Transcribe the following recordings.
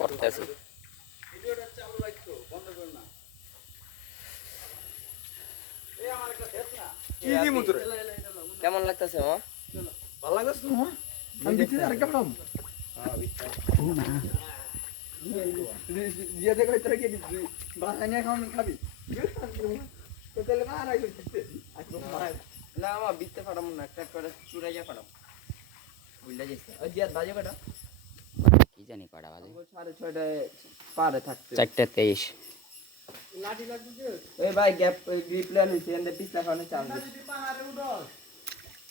করতেছি কেমন লাগতেছে মা? ভালো লাগতেছে তো মা? আমি বিতে আরেকটা ফ্রম জিয়া দেখো তোরা কি বাসায় নিয়ে খাবি তো তাহলে মা আর আইলো দিতে না মা বিতে ফাটাম না, একটা করে চুরাইয়া ফাটাম। বুঝলা যাইছে ওই জিয়া বাজে কটা? কি জানি কটা বাজে, 6:30 পারে থাকতে 4:23। লাঠি লাগবে এই ভাই গ্যাপ রিপ্ল্যান হইছে এন্ড পিছলা খানে চাল দে যদি পাহাড়ে উঠো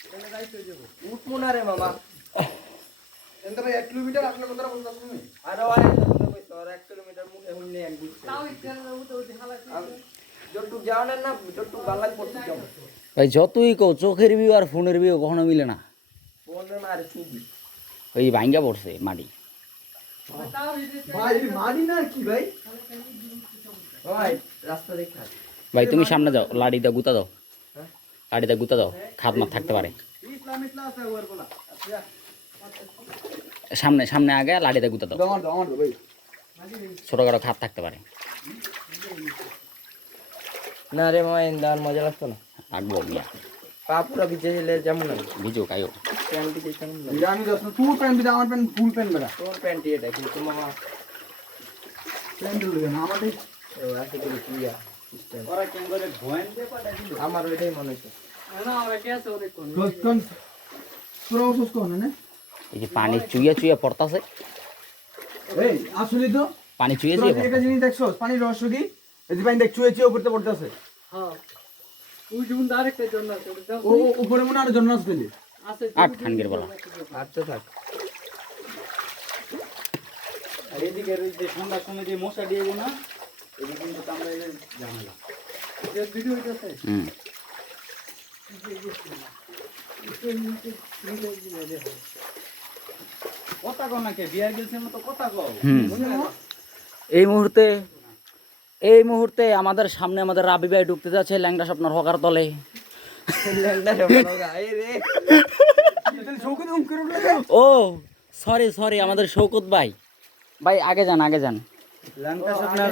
তাহলে যাইতে যাব উঠমু না রে মামা। এন্ড ভাই 1 কিলোমিটার আসলে কথা বলতাছ তুমি আরে ওই কথা কইছ আর 1 কিলোমিটার মুখে হুনলে এক বুঝছ তাও ইচ্ছা উঠে উঠে হালাইছে যতটুক জানেন না যতটুক ভালো লাগে পড়তে যাও ভাই যতই কও চোখের ভিউ আর ফোনের ভিউ কখনো মিলে না। ফোনে মারে চুদি ওই ভাঙ্গা পড়ছে মাটি। ভাই মারি না কি ভাই ভাই রাস্তা দেখা ভাই তুমি সামনে যাও, লাড়িটা গুতা দাও, লাড়িটা গুতা দাও, খাত মাত থাকতে পারে। ইসলাম আছে ওর বলা সামনে সামনে আগে লাড়িটা গুতা দাও, আমার ভাই ছোটখাটো খাত থাকতে পারে। না রে মামা এন্দার মজা লাগতো না। রাখবো মিয়া পা পুরা ভিজে গেলে যেমন না ভিজো কাইও। প্যান্ট ভিজে কেমন লাগে? আমি দস তুই প্যান্ট দিতে আমার প্যান্ট ফুল প্যান্ট বেরা তোর প্যান্ট এটা কিন্তু মামা প্যান্ট দিলে না আমারই ও আসে করে কিয়া সিস্টেম ওরা কেন করে ভয়েন দিয়ে পাঠাই দিল আমার ওইটাই মনে হচ্ছে। না ওরা কে আছে ওরে কোন প্রসেস কোন না এই যে পানি চুইয়া চুইয়া পড়তাছে, এই আসলে তো পানি চুইয়া তুই চুইয়া একটা জিনিস দেখছস পানির রহস্য কি এই যে পানি দেখ চুয়ে চুয়ে করতে পড়তেছে হ্যাঁ ওই যেমন আরেকটা জন্য আছে ও উপরে মনে আর জন্য আসবে আছে আট খানগের বলা। আটতে থাক আর এদিকে যে ঠান্ডার সময় যে মশা দিয়ে না এদিকে কিন্তু কামড়াইলে ঝামেলা যে ভিডিও হইতাছে হুম কথা কও না কে বিয়ার গেলছেন মতো কথা কও হুম এই মুহূর্তে আমাদের সামনে আমাদের রাবি ভাই ঢুকতে যাচ্ছে ল্যাংড়া স্বপ্নের হকার তলে। ল্যাংডা রে এই রে শৌকত উম করে উঠলো ও সরি সরি, আমাদের শৌকত ভাই, ভাই আগে যান আগে যান। লঙ্কা স্বপ্নের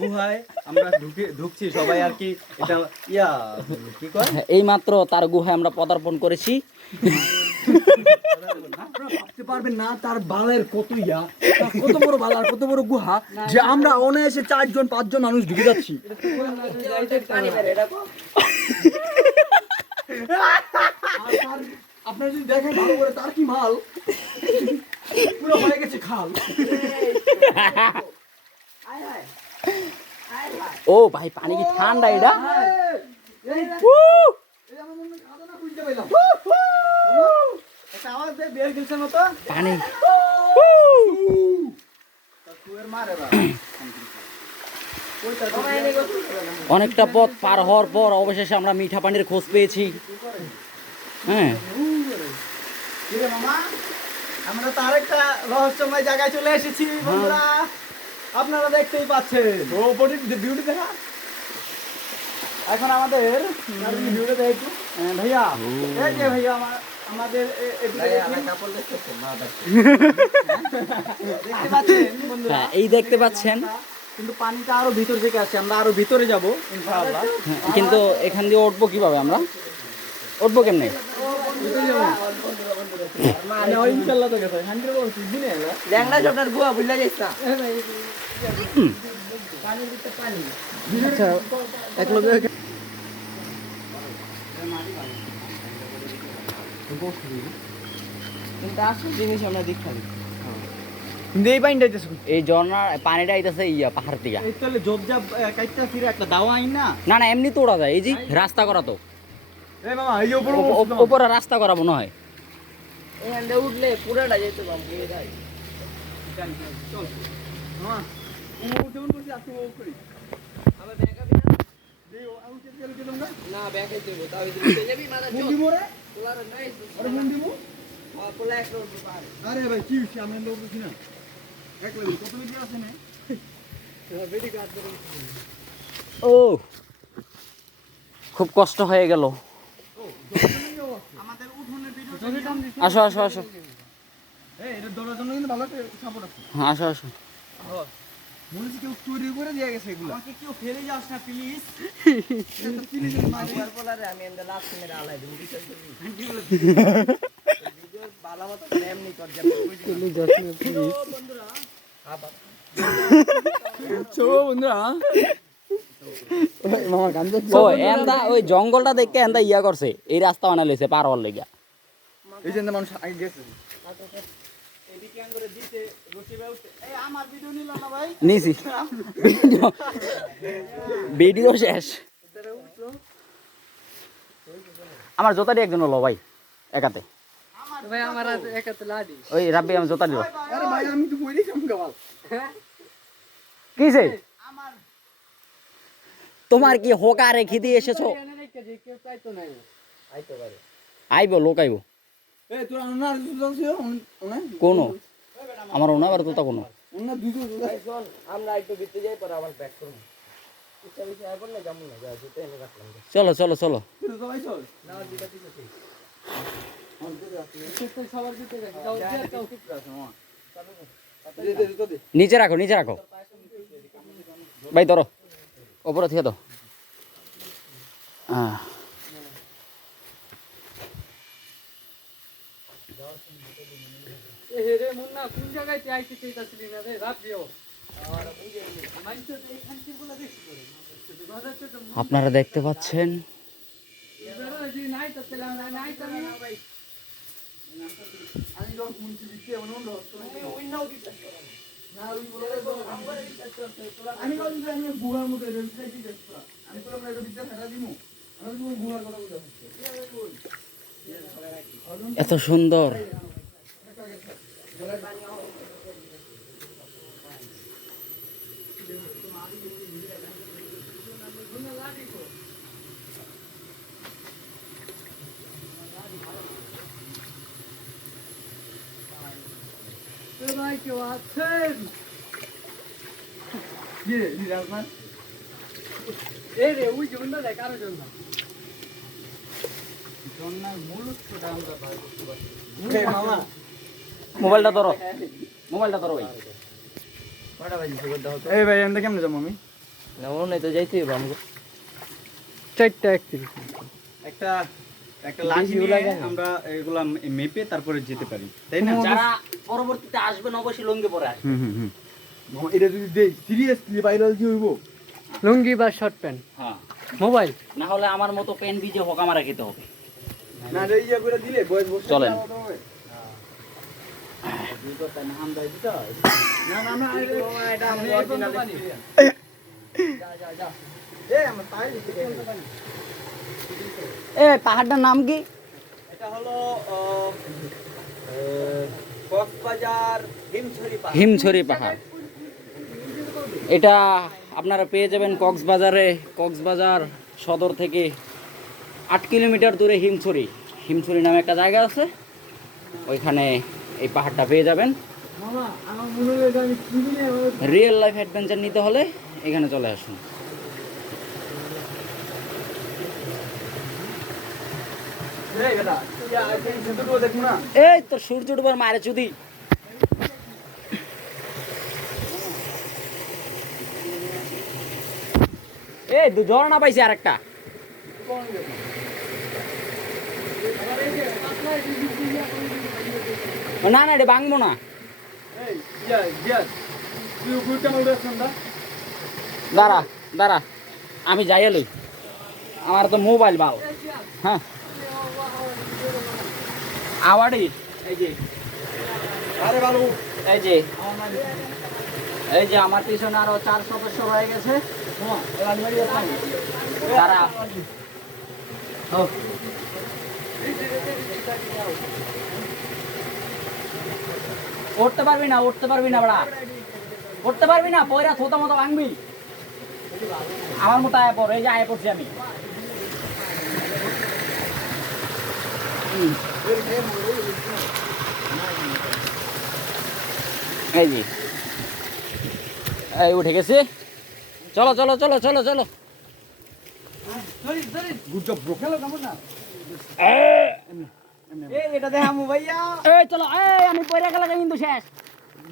গুহায় আমরা ঢুকছি সবাই আর কি এটা ইয়া কি কয় এই মাত্র তার গুহায় আমরা পদার্পণ করেছি। আপনারা ভাবতে পারবেন না তার বালের কত ইয়া তার কত বড় বাল আর কত বড় গুহা যে আমরা অনায়াসে 4 জন 5 জন মানুষ ঢুকে যাচ্ছি। পানি বের এটা কো আপনারা যদি দেখেন ভালো করে তার কি মাল পুরো হয়ে গেছে খাল। ও ভাই পানি কি ঠান্ডা এটা? এই আমার মনে খাদা না বুঝতে পাইলাম একটা আওয়াজ দে বের গেছে মতো পানি কুয়ের মারে বা অনেকটা পথ পার হওয়ার পর অবশেষে আমরা মিঠা পানির খোঁজ পেয়েছি। হ্যাঁ কি রে মামা আমরা তো আরেকটা রহস্যময় জায়গায় চলে এসেছি বন্ধুরা, আপনারা দেখতেই পাচ্ছেন ও বডি বিউটি দেখা। এখন আমাদের ভিডিওটা দেখ একটু ভাইয়া, এই যে ভাইয়া আমাদের কাপড় দেখতেছে মা দেখতে পাচ্ছেন বন্ধুরা, হ্যাঁ, এই দেখতে পাচ্ছেন, কিন্তু পানিটা আরো ভিতর থেকে আসছে, আমরা আরো ভিতরে যাব ইনশাআল্লাহ। কিন্তু এখান দিয়ে উঠবো কিভাবে, আমরা উঠবো কেমনে? মানে ওই ইনশাআল্লাহ তো গেছে 100% দিনে এলো ল্যাংডা স্বপ্নের গুহা বুঝলা যাইছ না আচ্ছা এক লোক কিন্তু আসল জিনিস আমরা দেখালি কিন্তু এই পানিটা দিতেছ এই ঝর্ণার পানিটা আইতেছে ইয়া পাহাড় থেকে। এই তাহলে জবজাব কাইটা ফিরে একটা দাওয়া আইন না। না না এমনি তো ওড়া যায়, এই যে রাস্তা করা তো এই মামা এই যে উপরে উপরে রাস্তা করা মনে হয়। এখানে উঠলে পুরাটা যেতে পারবো ভাই চল মামা যেমন বলছি আজকে ও করি আমরা ব্যাকআপ না দেই ও আউট চলে গেলাম না না ব্যাকআপ দেব তাও দিতে যাবি মাথা ফোন চল দিব রে পোলার নাই আরে ফোন দিব পোলা এক রোড পার আরে ভাই কি হইছে আমি লোক বুঝি না এক লাগি কত লিটার আছে না বেডি কাট করে ও খুব কষ্ট হয়ে গেল। আমাদের উঠোনের ভিডিও আসো আসো আসো, এই এটা দৌড়ার জন্য কিন্তু ভালো সাপোর্ট আছে। হ্যাঁ আসো আসো মনে হচ্ছে কেউ চুরি করে দিয়ে গেছে এগুলো। আমাকে কেউ ফেলে যাস না প্লিজ। প্লিজ মারবার বলারে আমি এন্ড লাস্ট মেরে আলাই দিই বিচার করি ভিডিও ভালো মতো এমনি কর যাবে চলে যাস না প্লিজ বন্ধুরা আবার মামা গান ও এন্দা ওই জঙ্গলটা দেখে এন্দা ইয়া করছে এই রাস্তা বানা লইছে পার হওয়ার লাগা এই জন্য মানুষ আগে গেছে। এদিকে আঙ্গুরে দিতে রশি বাউতে এই আমার ভিডিও নিল না ভাই। নিছি ভিডিও শেষ আমার জোতাটি একজন হলো ভাই একাতে ভাই আমার একাতে লাডি ওই রাব্বি আমার জোতা দিল আরে ভাই আমি তো বইলি কাম গাওয়াল। কিছে তোমার কি হোকা রেখে দিয়ে এসেছো এনে রেখে যে কেউ চাইতো না আইতে পারে আইবো লোক আইবো এই তোর আনার দুটো ওনে কোনো আমার ওনাবার তো কোনো ওনা দুটো ভাই শোন আমরা একটু ভিতরে যাই পরে আবার ব্যাক করব ইচ্ছা বিচ্ছা আইবো না যাবো না যা যেতে এনে রাখলাম চলো চলো চলো তো ভাই চল। না দিটা দিতে ঠিক সেটাই সবার দিতে গেছে যাও দিয়ে দাও দে দে দে। নিচে রাখো ভাই ধরো ওপরে থেকে দাও এ হে রে মুন্না কোন জায়গায় চাইতে চাইতাছিলি না রে রাত দিও আর বুঝে আমি তো এইখান থেকে বলে দেখি করে আপনারা দেখতে পাচ্ছেন যদি নাই তো তেলা নাই তো না ভাই আমি যখন শুনছি দিতে মনে হলো ওই নাও দিতে না ওই বলে আমি বলি যে আমি গুহার মধ্যে রেল খাইছি দেখছো। আমি তো আমরা এটা দিতে থাকা দিমু। আমি তো গুহার কথা বলছি। এত সুন্দর তো ভাই কেউ আছেন কি রে রাজমান? এ রে ওই জন্য দেখ কারো জন্য জন্নার মূল উৎসটা আমরা পাই এই মামা মোবাইলটা ধরো ভাই কটা বাজে খবর দাও তো এই ভাই এন্ড কেমনে যাবো আমি? না মনে তো যাইতে হবে আমগো 4:31 একটা একটা লাঠি বেশিও নিয়ে লাগে না। আমরা এগুলা মেপে তারপরে যেতে পারি তাই না যারা পরবর্তীতে আসবেন অবশ্যই লঙ্গি পরে আসবে মামা এটা যদি দেই সিরিয়াসলি ভাইরাল কি হইব? লুঙ্গি বা শর্ট প্যান্ট হ্যাঁ মোবাইল না হলে আমার মতো পেন ভিজে হোকা মারা খেতে হবে না রে ইয়া করে দিলে বয়স বসে চলেন। না না না এটা আমি অরিজিনাল এই আমার তাই দিতে এ পাহাড়টার নাম কি এটা হলো কক্সবাজার হিমছড়ি পাহাড়। হিমছড়ি পাহাড় এটা আপনারা পেয়ে যাবেন কক্সবাজার সদর থেকে 8 কিলোমিটার দূরে হিমছড়ি নামে একটা জায়গা আছে ওইখানে এই পাহাড়টা পেয়ে যাবেন মামা আমার মনে হয় আমি কি নিয়ে রিয়েল লাইফ অ্যাডভেঞ্চার নিতে হলে এখানে চলে আসুন এই বেটা ইয়া এই সেতুটো দেখো না। এই তোর সূর্য ডুবার মারে চুদি এই দু ঝর্ণা পাইছি আরেকটা না না এটা ভাঙবো না এই ইয়া ইয়া তুই গুইটা মারবে সন্ধ্যা। দাঁড়া আমি যাই লই আমার তো মোবাইল বাল হ্যাঁ আওয়াড়ি এই যে আরে ভালো এই যে আমার পিছনে আরো 4 সদস্য রয়ে গেছে মামা এলা নিয়ে যাই। তারা উঠতে পারবি না বড়া উঠতে পারবি না পয়রা থোতা মতো ভাঙবি আমার মতো আয় পড় এই যে আয় পড়ছি আমি এই যে এই উঠে গেছে চলো গুড জব ব্রো। খেলো কেমন না? এই এটা দেখামু ভাইয়া এই চলো এই আমি পয়রা গেলে কিন্তু শেষ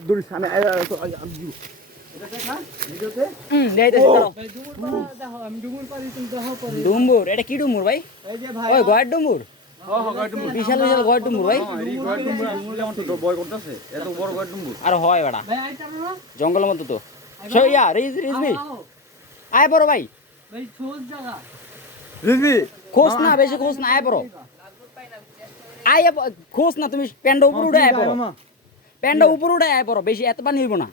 দূর সামনে এটা দেখা ভিডিওতে দেইতেছি চলো ভাই ডুমুর পাড়া দেখো আমি ডুমুর পাড়ি তুমি দেখো পরে ডুম্বুর এটা কি ডুম্বুর ভাই এই যে ভাই ওই গয়ের ডুম্বুর বিশাল বিশাল গয়ের ডুম্বুর ভাই বয় করতেছে এত বড় গড় ডুম্বুর আর হয় বেটা ভাই আইতাম না জঙ্গলের মধ্যে তো সো ইয়া রিজমি আও, আও। আয় বড় ভাই ভাই ছোট জায়গা রিজভি খোঁজ না বেশি খোঁজ না আয় বড় আয় খোঁজ না তুমি প্যান্ডা উপরে উঠে আয় বড় প্যান্ডা উপরে উঠে আয় বড় বেশি এত পানি হইব না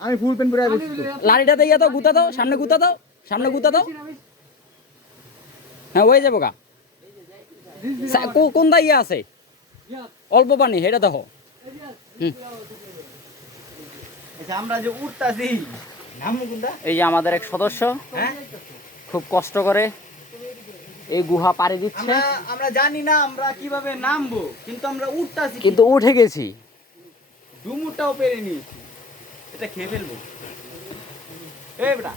আমি ফুল প্যান্ট পরে আইছি লাড়িটা দিয়ে দাও গুতা দাও সামনে গুতা দাও সামনে গুতা দাও হ্যাঁ ওই যাবো গা কোন দাইয়া আছে অল্প পানি হেটা দেখো আচ্ছা আমরা যে উঠতাছি নামু কোনটা এই যে আমাদের এক সদস্য হ্যাঁ খুব কষ্ট করে এই গুহা পাড়ি দিচ্ছে আমরা আমরা জানি না আমরা কিভাবে নামবো কিন্তু আমরা উঠতাছি কিন্তু উঠে গেছি ডুমুরটাও পেরে নিয়েছি এটা খেয়ে ফেলবো এই বেটা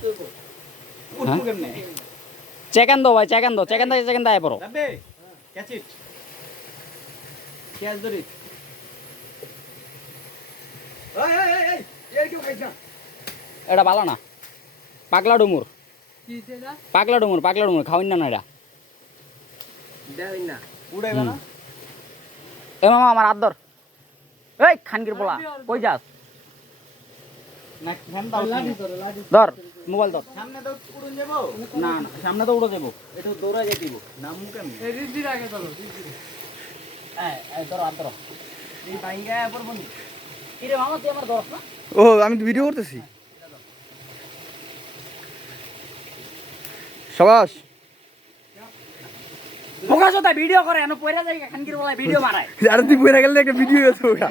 উঠবো কেমনে চেকেন দাও ভাই চেকেন দাও চেকেন দাও আয় পড়ো যাবে ক্যাচ ইট ক্যাচ ধরি এই কেউ খাইছ না এটা ভালো না পাগলা ডুমুর কি সেটা পাগলা ডুমুর খাওয়াই না এটা দেখাই না উড়াইবা না এ মামা আমার আদর এই খানকির পোলা কই যাস না ফ্যান দাও লাঠি ধরো লাঠি ধর মোবাইল ধর সামনে তো উড়ুন যাবো না না সামনে তো উড়ে যাবো একটু দৌড়া যেতে দিব নামু কেমনে এই রিজির আগে ধরো রিজির ধরো আর ধরো এই বাইঙ্গা পড়বো নি কিরে মামা তুই আমার ধরস না ও আমি তো ভিডিও করতেছি সবাস ফোকাস হতা ভিডিও করে এনে পয়রা যায় খানকির পোলা ভিডিও মারায় আর তুই বইরা গেলে একটা ভিডিও আছে ওটা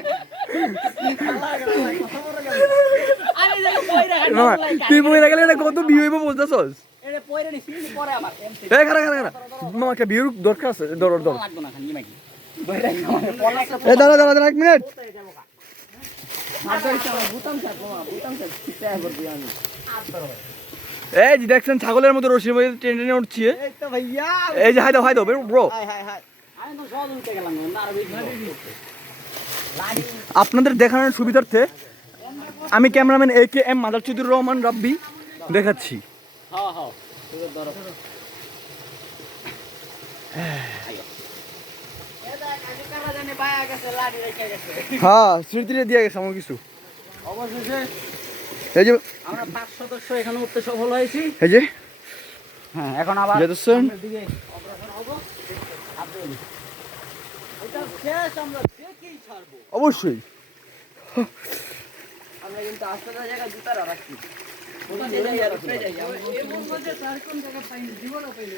আরে যাই পয়রা মামা তুই বইরা গেলে এটা কত ভিউ হইব বলতাছস এটা পয়রা নি সিনি পরে আমার এমসি এই খারা মামা একটা ভিউ দরকার আছে দর লাগবে না খানকি মাকি পয়রা পরে একটা এই দাঁড়া 1 মিনিট এই যে দেখছেন ছাগলের মতো রশির মধ্যে টেনে টেনে উঠছি এই যে হাই দাও ব্রো আমি তো সহজ উঠে গেলাম না আর ভিডিও আপনাদের দেখানোর সুবিধার্থে আমি ক্যামেরাম্যান AKM মাদারচুদুর রহমান রাব্বি দেখাচ্ছি হ্যাঁ হ্যাঁ ধরো হ্যাঁ স্মৃতিরে দিয়ে গেছে আমার কিছু অবশেষে এই যে আমরা 5 সদস্য এখানে উঠতে সফল হয়েছি এই যে হ্যাঁ এখন আবার যেতেছেন সামনের দিকে অগ্রসর হব আপনি এটা শেষ আমরা দেখেই ছাড়বো অবশ্যই আমরা কিন্তু আস্তে জায়গায় জুতা রাখছি এমন মজা তার কোন জায়গা পাইনি জীবনও পাইনি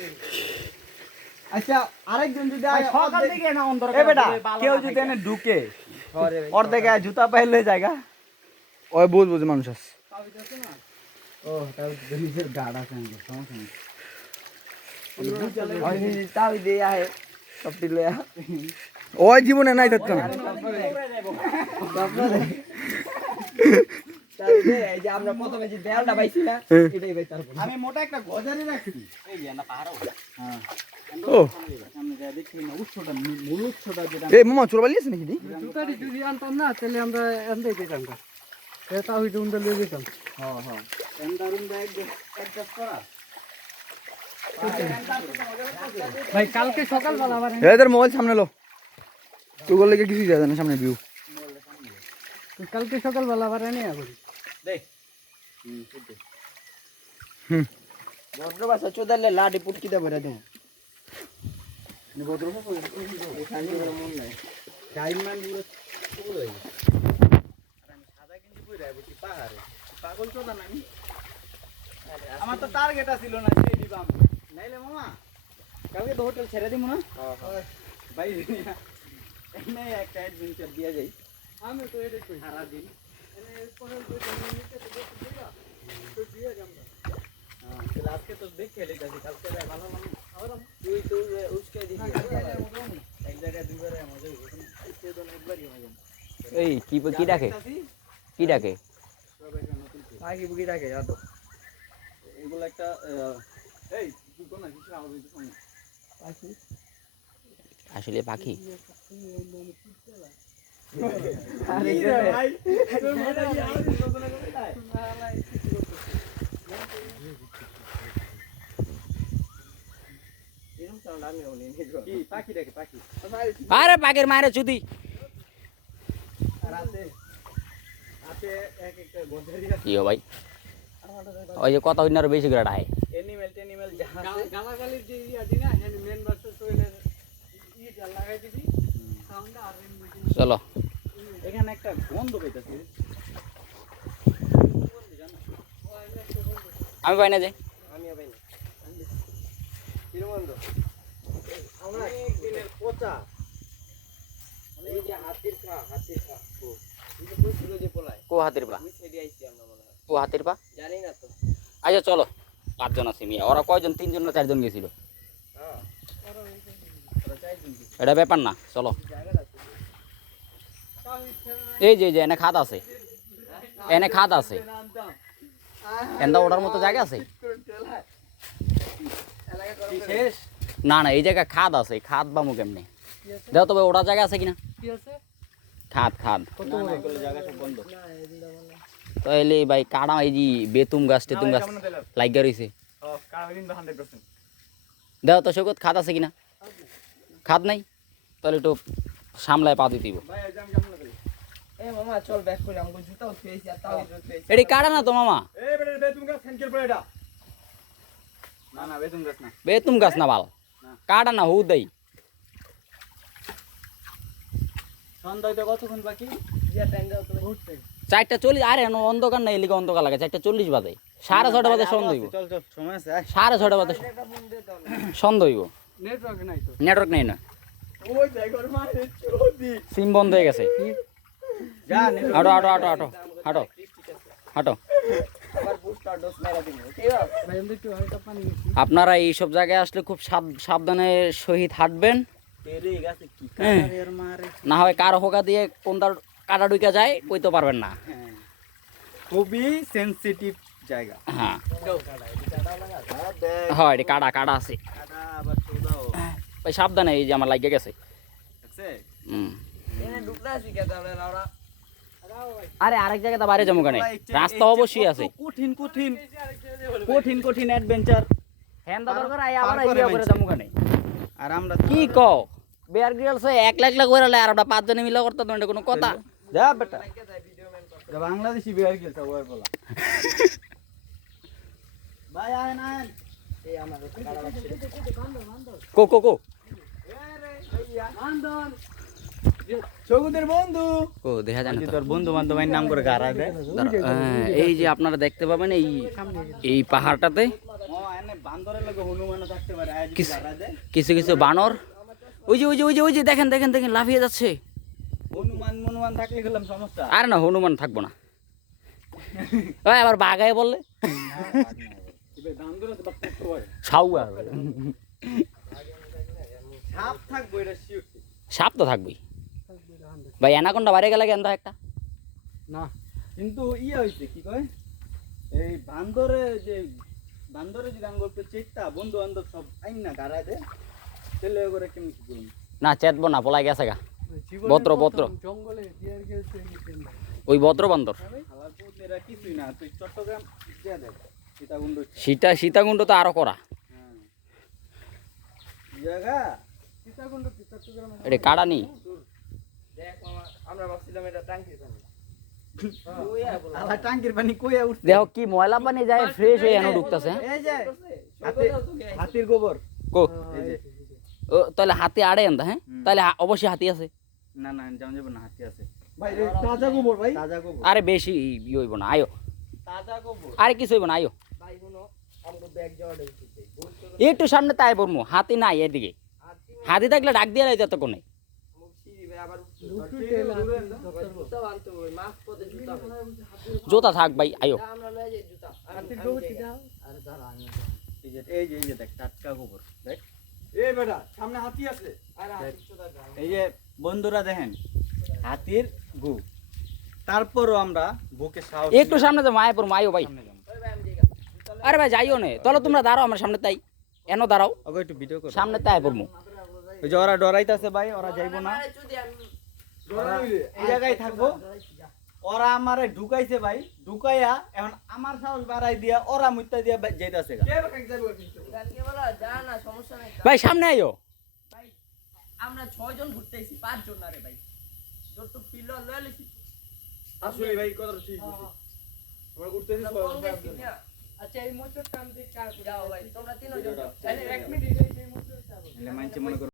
আচ্ছা আরেকজন যদি সকাল থেকে না অন্তর এ বেটা কেউ যদি এনে ঢুকে অর্ধেক জুতা পাইলে জায়গা ওই বুঝ মানুষ আছে তাও দিয়ে আহে সবটি লয়া ওই জীবনে নাই থাকতো না এই যে আমরা প্রথমে যে দেয়ালটা পাইছি না এটাই পাই তারপর আমি মোটা একটা গজারি রাখছি এই যে না পাহাড় ও সামনে যা দেখি না উৎসটা মূল উৎসটা যেটা এই মামা চোর বালিয়েছে নাকি দি জুতাটি যদি আনতাম না তাহলে আমরা আনতেই যেতাম না এটা হইতে উন্ডা লিয়ে যেতাম হ্যাঁ হ্যাঁ এন্ডারুন ব্যাগ অ্যাডজাস্ট করা ভাই কালকে সকালবেলা আবার এদের মোবাইল সামনে লো তুই বললে কি কিছুই যায় না সামনে ভিউ কালকে সকালবেলা আবার এনে আবার দেখ ভদ্র ভাষা চোদালে লাডি পুটকি দে ভরে দেব মন নাই আমার তো টার্গেট ছিল না সেই দিবাম নাইলে মামা কালকে তো হোটেল ছেড়ে দিব না ভাই এনে একটা অ্যাডভেঞ্চার দিয়া যাই আমি তো এটাই কই সারা দিন তাহলে আজকে তো দেখে এলিতাছি কালকে ভালো মানে তুই তো উসকে দিবি এক জায়গায় দুবারে মজা হইছে না আজকে তো একবারই মজা এই কি ডাকে কি ডাকে আগে বুকি রাখে যা তো এগুলো একটা এই তুই কোন না কিছু আওয়াজ হইছে শুন পাখি আসলে পাখি আরে ভাই তোর মনে কি আর যোজনা করে নাই এরকম সাউন্ড আমি শুনি কি পাখি দেখে পাখি আরে পাখির মায়ের চুদি আর আছে আছে এক একটা গন্ধেরি আছে কি ভাই ওই যে কথা হইনার বেশি করে ডায় এনিমেল যা আছে গালাগালির যে ইয়া দিনা হ্যাঁ মেন ভার্সেস হইলে ইটা লাগাই দিবি সাউন্ড আর চলো এখানে একটা গন্ধ পাইতাছি আমি পাই না যে আমিও পাই না কিরমন্দ আমরা একদিনের পচা এই যে হাতির খা ও এটা বুঝছিল যে পলায় কো হাতির পা ওই সাইডে আইছি আমরা মনে হয় কো হাতির পা জানি না তো আচ্ছা চলো 5 জন আছে মিয়া ওরা কয়জন 3 জন না 4 জন গেছিল হ্যাঁ ওরা চাইছেন কি এটা ব্যাপার না চলো জায়গা আছে এই যে এনে খাদ আছে এনে খাদ আছে এন্দা ওটার মতো জায়গা আছে এলাকা করো শেষ না না এই জায়গায় খাদ আছে খাদ বামু কেমনে দেখো তবে ওটা জায়গা আছে কিনা কি আছে খাদ না না এগুলো জায়গা সব বন্ধ তো এলে ভাই কাড়া এই যে বেতুম গাছ টেতুম গাছ লাগিয়া রইছে ও কাবিন 100% দেখো তো সৈকত খাদ আছে কিনা খাদ নাই তাহলে একটু সামলায় পা দিতে হইব। ভাই এক্সাম কেমন লাগলো এ মামা চল ব্যাক করে আমাকে জুতাও থুয়েছি আর তাও জুতো থুয়েছি এটি কাড়া না তো মামা এই বেটা বেতুম গাছ খানকের পড়ে এটা না না বেতুম গাছ না বেতুম গাছ না বাল কাড়া না হু দেই সন্ধ্যায় তো কতক্ষণ বাকি জিয়া টাইম দাও তো 4:40 আরে এনো অন্ধকার নাই এলিকে অন্ধকার লাগে 4:40 বাজে 6:30 বাজে সন্ধ্যা হইব চল চল সময় আছে 6:30 বাজে একটা ফোন দে দাও সন্ধ্যা হইব নেটওয়ার্ক নাই তো নেটওয়ার্ক নেই না ওই জায়গার মারে চোদি সিম বন্ধ হয়ে গেছে যা হাঁটো হাঁটো হাঁটো হাঁটো হাঁটো হাঁটো আবার বুস্টার ডোজ মেরা দিন ঠিক আছে ভাই আমরা একটু হালকা পানি নিচ্ছি আপনারা এইসব জায়গায় আসলে খুব সাবধানে সহিত হাঁটবেন তেরে গাছে কি হ্যাঁ। কাটারের মারে না হয় কার হোকা দিয়ে কোনটার কাটা ঢুকে যায় কইতে পারবেন না হ্যাঁ খুবই সেনসিটিভ জায়গা হ্যাঁ দেখ হয় এটি কাটা কাটা আছে কাটা আবার চোদাও ভাই সাবধানে এই যে আমার লাগিয়ে গেছে দেখছে হুম। এনে ঢুকলা আছি কে তাহলে লাউরা আরে আরেক জায়গায় তো বাইরে যাবো কেন রাস্তা অবশ্যই আছে কঠিন কঠিন কঠিন কঠিন অ্যাডভেঞ্চার হ্যান দা দরকার আই আবার পার করে আইডিয়া করে মানছি। যাবো কেন আর আমরা কি কও বেয়ার গ্রিলস 1 লাখ লাখ করে আর আমরা 5 জনে মিলে করতে তো এটা কোনো কথা যা বেটা কে যায় ভিডিও ম্যান করতে যা বাংলাদেশি বিয়ার গেলতা ওই বলা ভাই আয় না এই আমার কাড়া লাগছে কো কো কো বান্ধন সগুদের বন্ধু ও দেখা যায় না তো। তোর বন্ধু বান্ধবের নাম করে গারা দে এই যে আপনারা দেখতে পাবেন এই পাহাড়টাতে ও এনে বান্দরের লগে হনুমান থাকতে পারে আজ কিস- গারা দে কিছু কিছু বানর ওই যে দেখেন দেখেন দেখেন লাফিয়ে যাচ্ছে হনুমান মনুমান থাকলে গেলাম সমস্যা আর না হনুমান থাকবো না ওই আবার বাগায় বললে বান্দরের বাপ করতে পারে সাউ সাপ থাকবো এটা শিওর সাপ তো থাকবেই ভাই অ্যানাকোন্ডা বাইরে গেলে কেন একটা না কিন্তু ইয়ে হইছে কি কয় এই বান্দরে যে গান করতে চেষ্টা বন্ধু বান্ধব সব আইন না গারা দে তেলে করে কেমন কি করুন না চেতবো না পলাই গেছে গা জীবনে বদ্র, প্রথম বদ্র। জঙ্গলে বিয়ার গেছে নিতেন না। ওই ভদ্র বান্দর খালার পুতেরা কিছুই না তুই চট্টগ্রাম দিয়া দেখ সীতাকুণ্ড সীতাকুণ্ড তো আরো করা হ্যাঁ জায়গা সীতাকুণ্ড কি চট্টগ্রামে? এটা কাটা নি দেখ মামা আমরা ভাবছিলাম এটা টাঙ্কির পানি আলা টাঙ্কির পানি কইয়া উঠছে দেখো কি ময়লা পানি যায় ফ্রেশ হয়ে এনে ঢুকতেছে এই যে হাতে হাতির গোবর কো এই যে ও তাহলে হাতি আড়ে আনতা হ্যাঁ তাহলে অবশ্যই হাতি আছে না না যেমন যাবো না হাতি আছে ভাই তাজা গোবর ভাই তাজা গোবর আরে বেশি ই হইব না আয়ো তাজা গোবর আরে কিছু হইব না আয়ো ভাই শুনো আমাকে ব্যাগ যাওয়াটা উচিত বলছো একটু সামনে তাই পড়মু হাতি নাই এদিকে হাতি থাকলে ডাক দিয়ে লাই যতক্ষণে সিঁড়ি ভাই আবার দুটো তেল আনতে জুতা আনতে হবে মাছ পদে জুতা জোতা থাক ভাই আয়ো আমরা লয়ে যাই জুতা হাতির গোবর কি দাও? এই যে দেখ টাটকা গোবর দেখ এই বেটা সামনে হাতি আছে আর হাতির জুতা দাও এই যে বন্ধুরা দেখেন হাতির গু তারপরও আমরা বুকে সাহস একটু সামনে যাবো আয় পড়মু আয়ো ভাই ওই ভাই আমি যাই জুতা আরে ভাই যাইও নে তাহলে তোমরা দাঁড়াও আমার সামনে তাই এনো দাঁড়াও ওকে একটু ভিডিও কর সামনে তাই পড়মু ওই যে ওরা ডরাইতাছে ভাই, ওরা যাইবো না। এই জায়গায় থাকবো। ওরা আমারে ঢুকাইছে ভাই, ঢুকাইয়া এখন আমার সাহস বাড়াই দিয়া ওরা মুত্তা দিয়া যাইতাছে গা। কালকে বলা যা না সমস্যা নাই ভাই সামনে আইও। ভাই আমরা 6 জন ঘুরতে আইছি 5 জন না রে ভাই যত ফিল লয়ে লিছি আসলে ভাই কথাটা ঠিক বলছিস। আমরা ঘুরতেছি আচ্ছা এই মোটর টান দিয়ে কাজ যাও ভাই তোমরা তিনজন যাও 1 মিনিট এই মোটর মাইনছে মনে করো